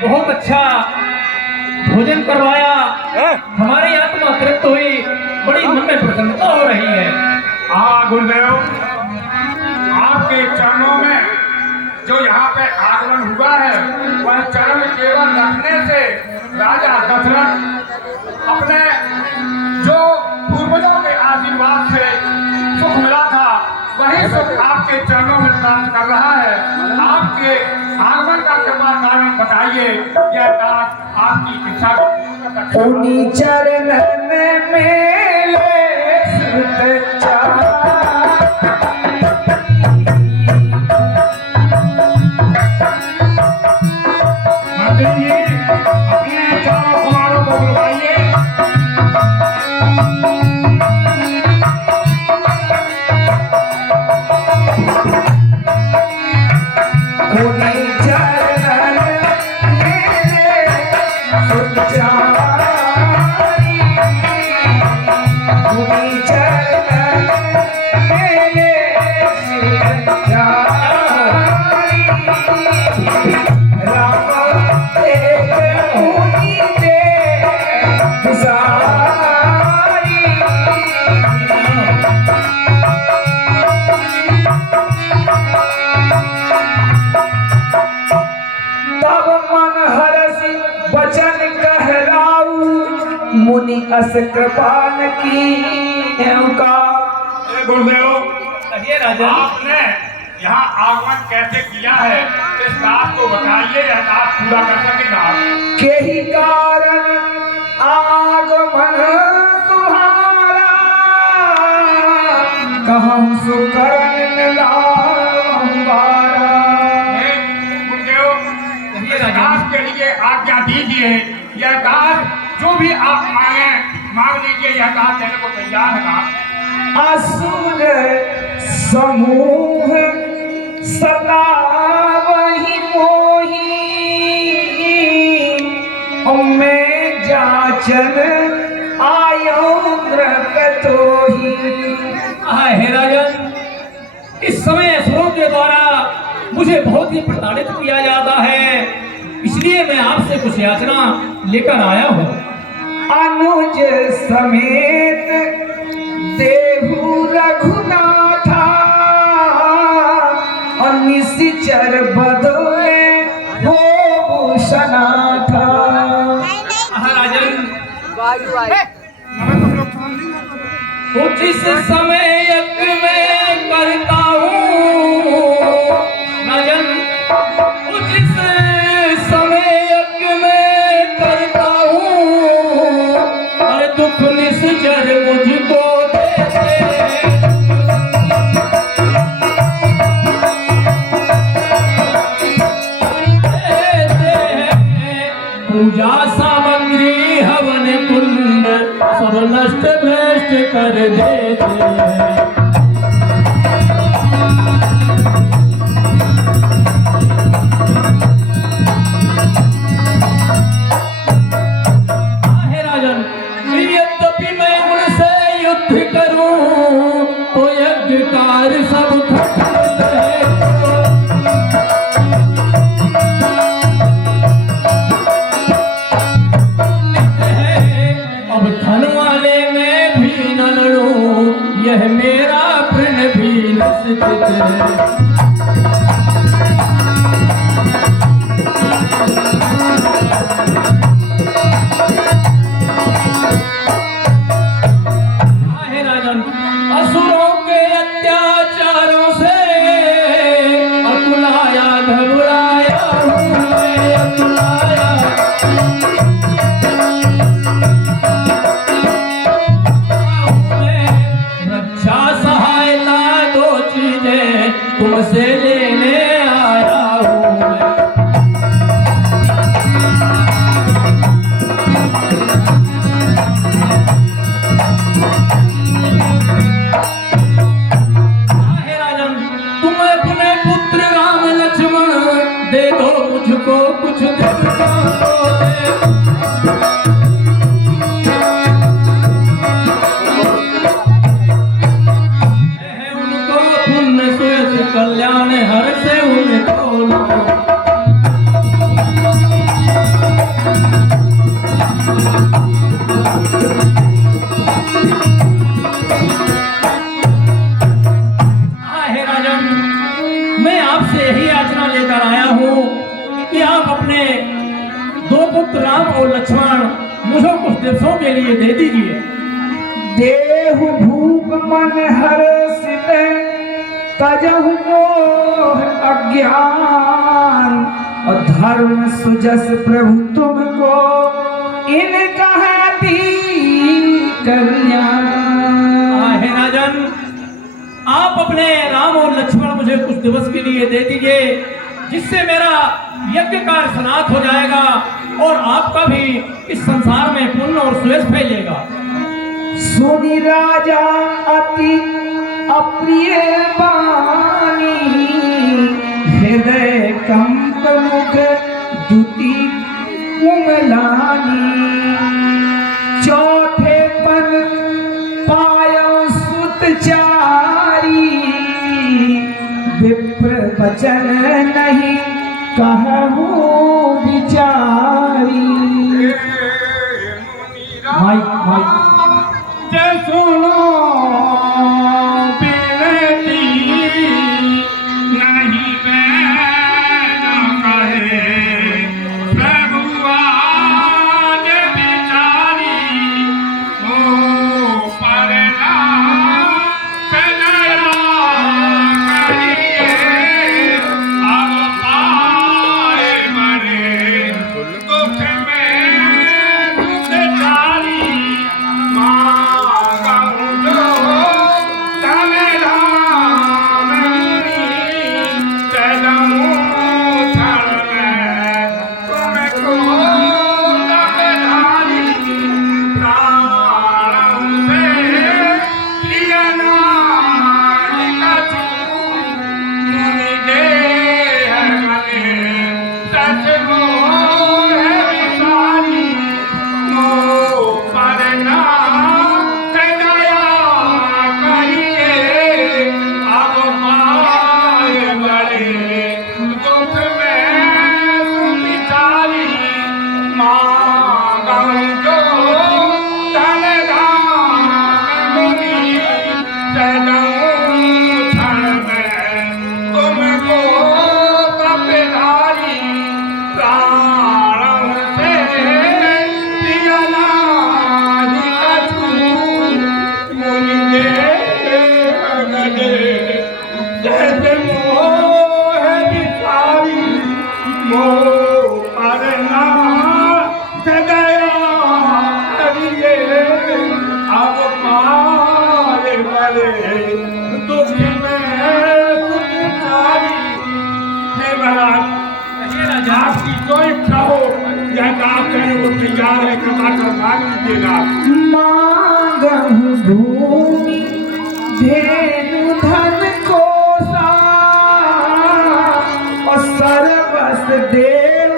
बहुत अच्छा भोजन करवाया, हमारी आत्मा तृप्त हुई, बड़ी मन में प्रसन्नता हो रही है। हाँ गुरुदेव, आपके चरणों में जो यहाँ पे आगमन हुआ है वह चरण केवल रखने से राजा दशरथ अपने जो पूर्वजों के आशीर्वाद से सुख मिला था वही सुख आपके चरणों में प्राप्त कर रहा है। आपके आगमन का कृपा कारण बताइए, यह दास आपकी इच्छा उन्हीं चरणन में सुत अपने चारों कुमारों को बुलवाइए। मुनि अस कृपान की गुरुदेव, राजा, आपने यहाँ आगमन कैसे किया है इस बात को बताइए, यह बात पूरा कर सकेगा। के ही कारण आगमन तुम्हारा कहूँ सुकरण गुरुदेव, इस दास के लिए आज्ञा दीजिए। यह दास जो भी आप मांग लीजिए, यह दास देने को तैयार है। असुर समूह सदा वही मोही मैं जाचन आयो नृपतोही। हे राजन, इस समय असुरों के द्वारा मुझे बहुत ही प्रताड़ित किया जाता है, इसलिए मैं आपसे कुछ याचना लेकर आया हूँ। अनुज समेत देहु रघुनाथा और निश्चर बदले हो भूषणाथा। राजन, जिस समय मैं करता हूँ राजन, जिस समय मैं करता हूँ और दुख निश्चर मुझको पूजा सामग्री हवन कुंड सब नष्ट भ्रष्ट कर देते हैं। अपने दो पुत्र राम और लक्ष्मण मुझे कुछ दिवसों के लिए दे दीजिए। देहु भूप मन हर्षित तजहु मोह अज्ञान और धर्म सुजस प्रभु तुमको इनका दी कल्याण। हे राजन, आप अपने राम और लक्ष्मण मुझे कुछ दिवस के लिए दे दीजिए, जिससे मेरा यज्ञ कार्य समाप्त हो जाएगा और आपका भी इस संसार में पुण्य और सुयश फैलेगा। सुनि राजा अति अप्रिय बानी हृदय कंप मुख दुति उमलानी। चौथे पन पायो सुत चारी विप्र वचन नहीं कहूँ विचारी। माइक सुनो बिनती नहीं बैना कहे प्रभु आज बिचारी ओ परना कनया करिए अब पाए मरे दुख में दुखधारी। आपकी जो इच्छा हो या आप कहें वो तैयार है, कथा कर मांग लीजिएगा। मांगहु भूमि धेनु धन कोसा और सर्वस देव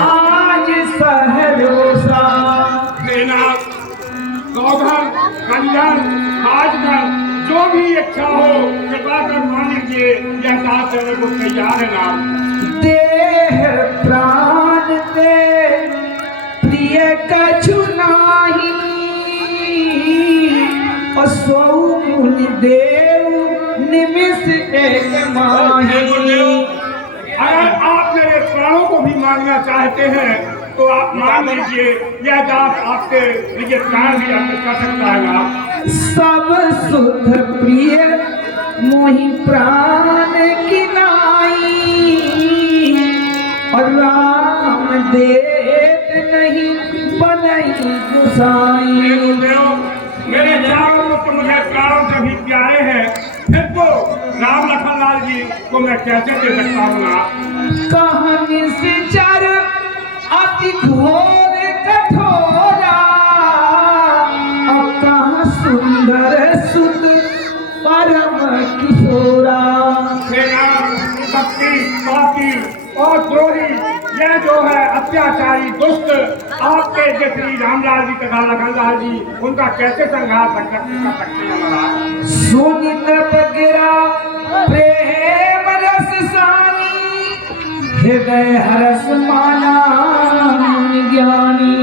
आज सहरोसा। देना गौधन कल्याण राजधन जो भी इच्छा हो कृपा कर मान लीजिए, यह दास करने को तैयार है ना। देह प्राण दे प्रिय कछु नाही और सौ मुनि देव निमिष एक माही। अगर आप मेरे प्राणों को भी मांगना चाहते हैं तो आप मान लीजिए, यह दास आपके लिए प्राण भी आपको कर सकता है ना। सब सुध प्रिय मोहि प्राण की नाई और राम देत नहीं बनई गुसाई। मेरे चारों तो मुझे प्राणों से भी प्यारे हैं, फिर तो राम लखन लाल जी को मैं कैसे दे सकता हूँ ना। कहानी से चर अति घोर कठोरा और कहाँ सुंदर सुत परम किशोरा। सेना शक्ति पापी और द्रोही यह जो है अत्याचारी दुष्ट आपके जैसे रामलाल जी तथा लखनलाल जी उनका कैसे संहार कर सकते हैं महाराज। सुनि नभ गिरा प्रेम रस सानी हृदय हरस माना ज्ञानी।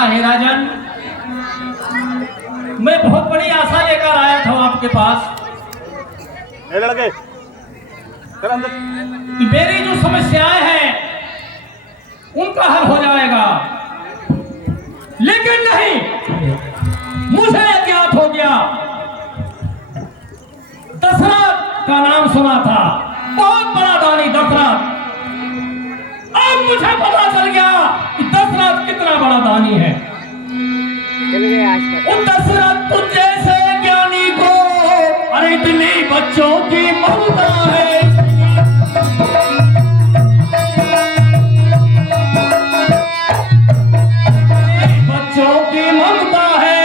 कहा, हे राजन, मैं बहुत बड़ी आशा लेकर आया था आपके पास। लड़के चल अंदर। कि मेरी जो समस्याएं हैं उनका हल हो जाएगा, लेकिन नहीं, मुझे अज्ञात हो गया। दशरथ का नाम सुना था, बहुत बड़ा दानी दशरथ। अब मुझे पता चल गया कि दशरथ कितना बड़ा दानी है। उन दशरथ तुझ जैसे ज्ञानी को अरे इतने बच्चों की ममता है, बच्चों की ममता है।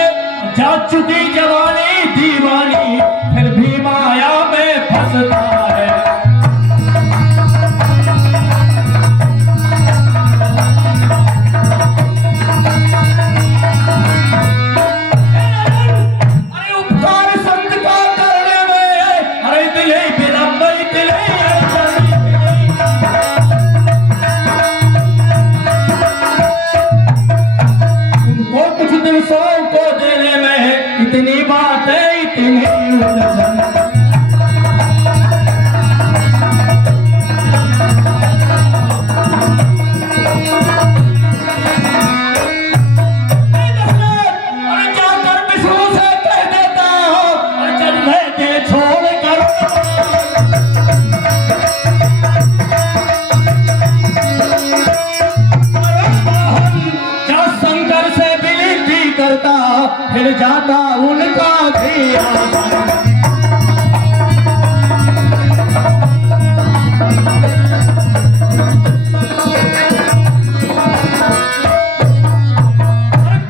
जा चुकी जवानी दीवानी, फिर भी माया में फंसता है। अरे उपकार संत का करने में, अरे दिले विलंब दिले उनको कुछ दिवसों को देने में इतनी बातें, इतनी उलझन। अरे जाकर विष्णु से कह देता हूँ, और चल के छोड़ कर क्या शंकर से विनती करता, फिर जाता उनका भी आसन।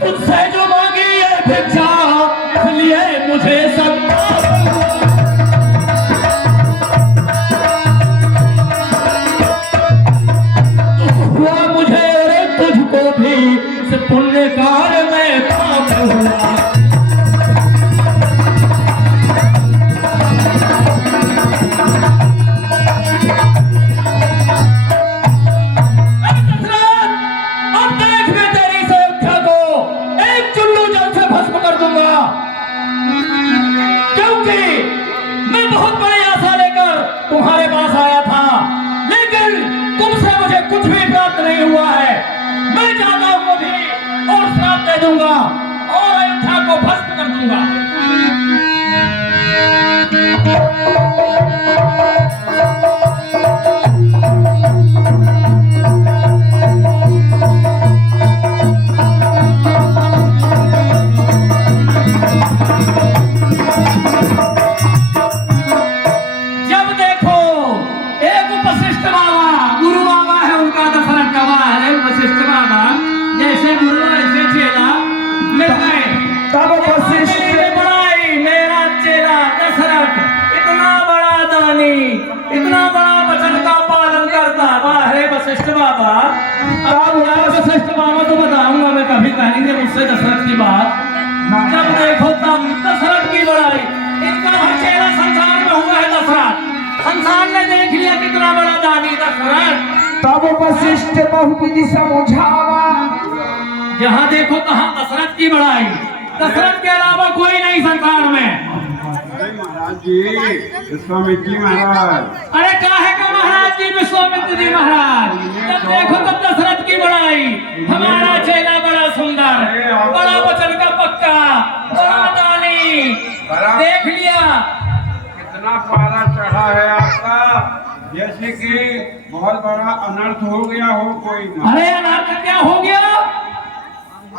तुझसे जो मांगी है भिक्षा, इसलिए मुझे सत्ता हुआ मुझे, अरे तुझको भी इस पुण्य कार्य में पाप हुआ। अब देख मैं तेरी से अयोध्या को एक चुल्लू जल से भस्म कर दूंगा, क्योंकि मैं बहुत बड़ी आशा लेकर तुम्हारे पास आया था, लेकिन तुमसे मुझे कुछ भी प्राप्त नहीं हुआ है। मैं जाता को भी और श्राप दे दूंगा और अयोध्या को भस्म कर दूंगा। जब देखो एक वशिष्ठ बाबा, गुरु बाबा है उनका, दशरथ का बाबा है वशिष्ठ बाबा, जैसे गुरु ऐसे चेला मिल गए। तब वशिष्ठ मेरी बड़ाई, मेरा चेला दशरथ इतना बड़ा दानी, इतना बड़ा वचन का पालन करता। वाह रे वशिष्ठ बाबा। अब यार वशिष्ठ बाबा तो बताऊंगा मैं, कभी कहेंगे मुझसे दशरथ की बात। जब देखो तब दशरथ की बड़ाई, इनका हर चेला संसार में हुआ है दशरथ, संसार ने देख लिया कितना बड़ा दानी दशरथ। तब वशिष्ठ बहुविधि समझावा, जहाँ देखो तहाँ दशरथ की बड़ाई, दशरथ के अलावा कोई नहीं संसार में। महाराज जी, विश्वामित्री महाराज, अरे काहे का महाराज जी, विश्वामित्र जी महाराज। जब देखो तब दशरथ की बड़ाई, हमारा चेला बड़ा सुंदर, बड़ा वचन का पक्का, बड़ा दानी, देख लिया। कितना पारा चढ़ा है आपका, जैसे कि बहुत बड़ा अनर्थ हो गया हो कोई ना। अरे अनर्थ क्या हो गया?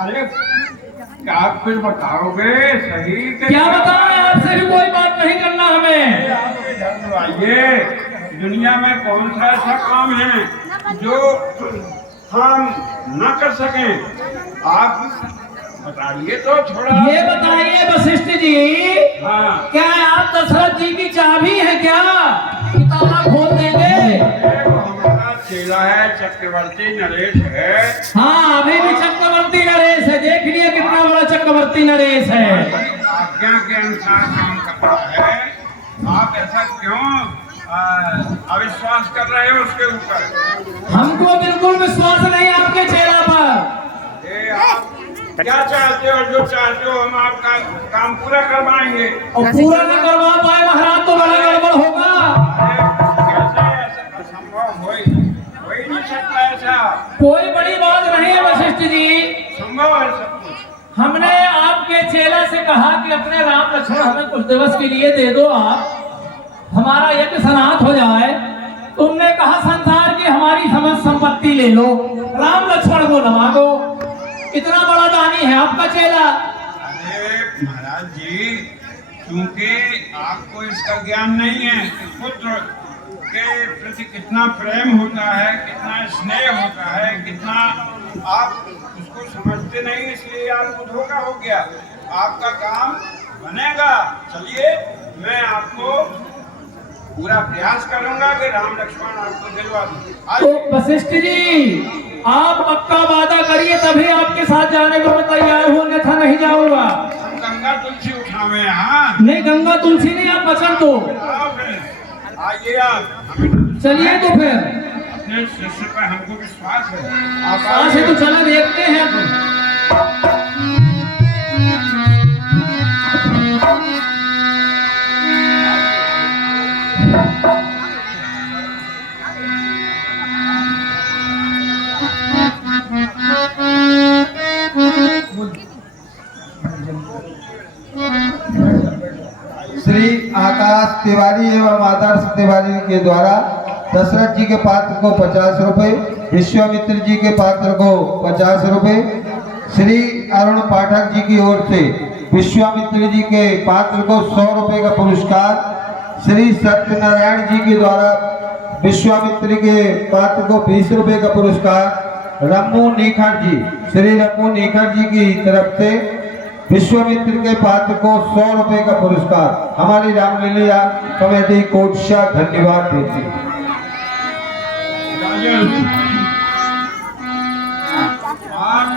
अरे आप कुछ बताओगे सही के? क्या बताएं, आपसे भी कोई बात नहीं करना हमें। आपके धर्म आइए, दुनिया में कौन सा ऐसा काम है जो हम न कर सकें? आप बताइए तो थोड़ा। ये बताइए वशिष्ठ जी, हाँ, क्या आप दशरथ जी की चाबी है क्या? ताला खोल देंगे? वो हमारा चेला है, चक्रवर्ती नरेश है। हाँ, अभी भी चक्रवर्ती नरेश है, देख लिया कितना बड़ा चक्रवर्ती नरेश है। आज्ञा के अनुसार काम करता है। आप ऐसा क्यों अविश्वास कर रहे हो उसके ऊपर? हमको बिल्कुल विश्वास नहीं आपके चेला पर। ये आप क्या चाहते हो, जो चाहते हो हम आपका काम पूरा करवाएंगे। और पूरा न करवा पाए महाराज तो बड़ा गड़बड़ होगा। कैसे ऐसा संभव हो ही नहीं सकता ऐसा। कोई बड़ी बात नहीं है वशिष्ठ जी। संभव है सब कुछ। हमने आपके चेला से कहा कि अपने राम लक्ष्मण हमें कुछ दिवस के लिए दे दो, आप हमारा यज्ञ समाप्त हो जाए। तुमने कहा संसार की हमारी समस्त संपत्ति ले लो, राम लक्ष्मण को न मांगो। इतना बड़ा दानी है आपका चेला। अरे महाराज जी, क्योंकि आपको इसका ज्ञान नहीं है कि पुत्र के प्रति कितना प्रेम होता है, कितना स्नेह होता है, कितना आप उसको समझते नहीं, इसलिए आपको धोखा हो गया। आपका काम बनेगा। चलिए, मैं आपको पूरा प्रयास करूंगा कि राम लक्ष्मण आपको दिलवा दूं। तो वशिष्ठ जी, आप पक्का वादा करिए तभी आपके साथ जाने को मैं तैयार हूँ, अन्यथा नहीं जाऊंगा। गंगा तुलसी उठावे। हाँ, नहीं, गंगा तुलसी नहीं, आप वचन दो। आओ फिर, आइए आप। हमें चलिए तो फिर, अपने शिष्य पर हमको विश्वास है। आप आज से आइए। तो चला देखते हैं। श्री आकाश तिवारी एवं आदर्श तिवारी के द्वारा दशरथ जी के पात्र को 50 रुपए, विश्वामित्र जी के पात्र को 50 रुपए, श्री अरुण पाठक जी की ओर से विश्वामित्र जी के पात्र को 100 रुपए का पुरस्कार, श्री सत्यनारायण जी के द्वारा विश्वामित्र के पात्र को 20 रुपए का पुरस्कार, रम्मू निखर जी, श्री रम्मू निखर जी की तरफ से विश्वामित्र के पात्र को 100 रुपए का पुरस्कार हमारी रामलीला कमेटी कोटशा धन्यवाद देती है। राजन, आप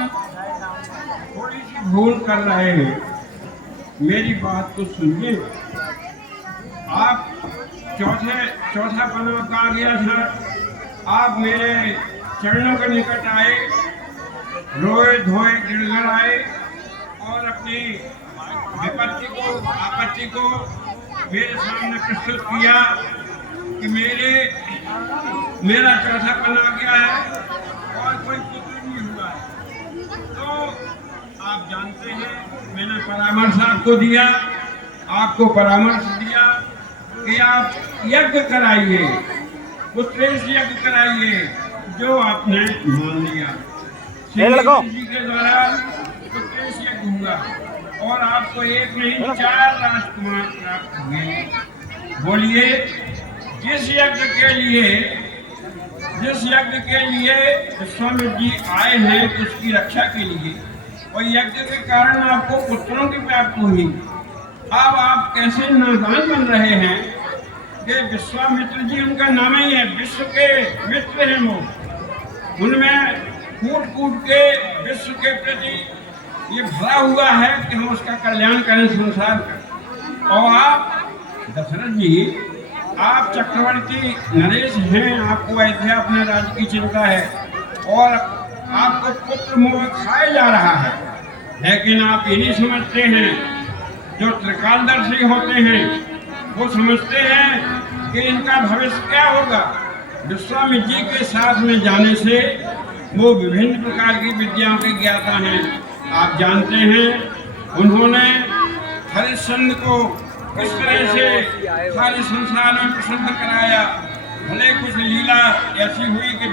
थोड़ी सी भूल कर रहे हैं। मेरी बात को सुनिए। आप चौथा पन्ना कहा गया था। आप मेरे चरणों के निकट आए, रोए धोए गिड़गड़ आए और अपनी विपत्ति को, आपत्ति को मेरे सामने प्रस्तुत किया कि मेरा चौथा पन्ना गया है और कोई पुत्र नहीं हुआ है। तो आप जानते हैं, मैंने परामर्श आपको दिया, आपको परामर्श दिया कि आप यज्ञ कराइए, पुत्रेश यज्ञ कराइए, जो आपने मान लिया। श्री जी के द्वारा पुत्रेश यज्ञ हुआ और आपको एक नहीं 4 राजकुमार प्राप्त हुए। बोलिए, जिस यज्ञ के लिए विश्वामित्र जी आए हैं उसकी रक्षा के लिए, और यज्ञ के कारण आपको पुत्रों की प्राप्ति हुई। अब आप कैसे नादान बन रहे हैं कि विश्वामित्र जी, उनका नाम ही है, विश्व के मित्र हैं वो। उनमें कूट कूट के विश्व के प्रति ये भरा हुआ है कि हम उसका कल्याण करें संसार का। और आप दशरथ जी, आप चक्रवर्ती नरेश हैं, आपको अयोध्या अपने राज्य की चिंता है और आपको पुत्र मोह खाया जा रहा है, लेकिन आप ये नहीं समझते हैं, जो त्रिकालदर्शी होते हैं वो समझते हैं कि इनका भविष्य क्या होगा। विश्वामित्र जी के साथ में जाने से वो विभिन्न प्रकार की विद्याओं के ज्ञाता हैं। आप जानते हैं, उन्होंने हरिश्चंद्र को किस तरह से सारे संसार में प्रसिद्ध कराया। भले कुछ लीला ऐसी हुई कि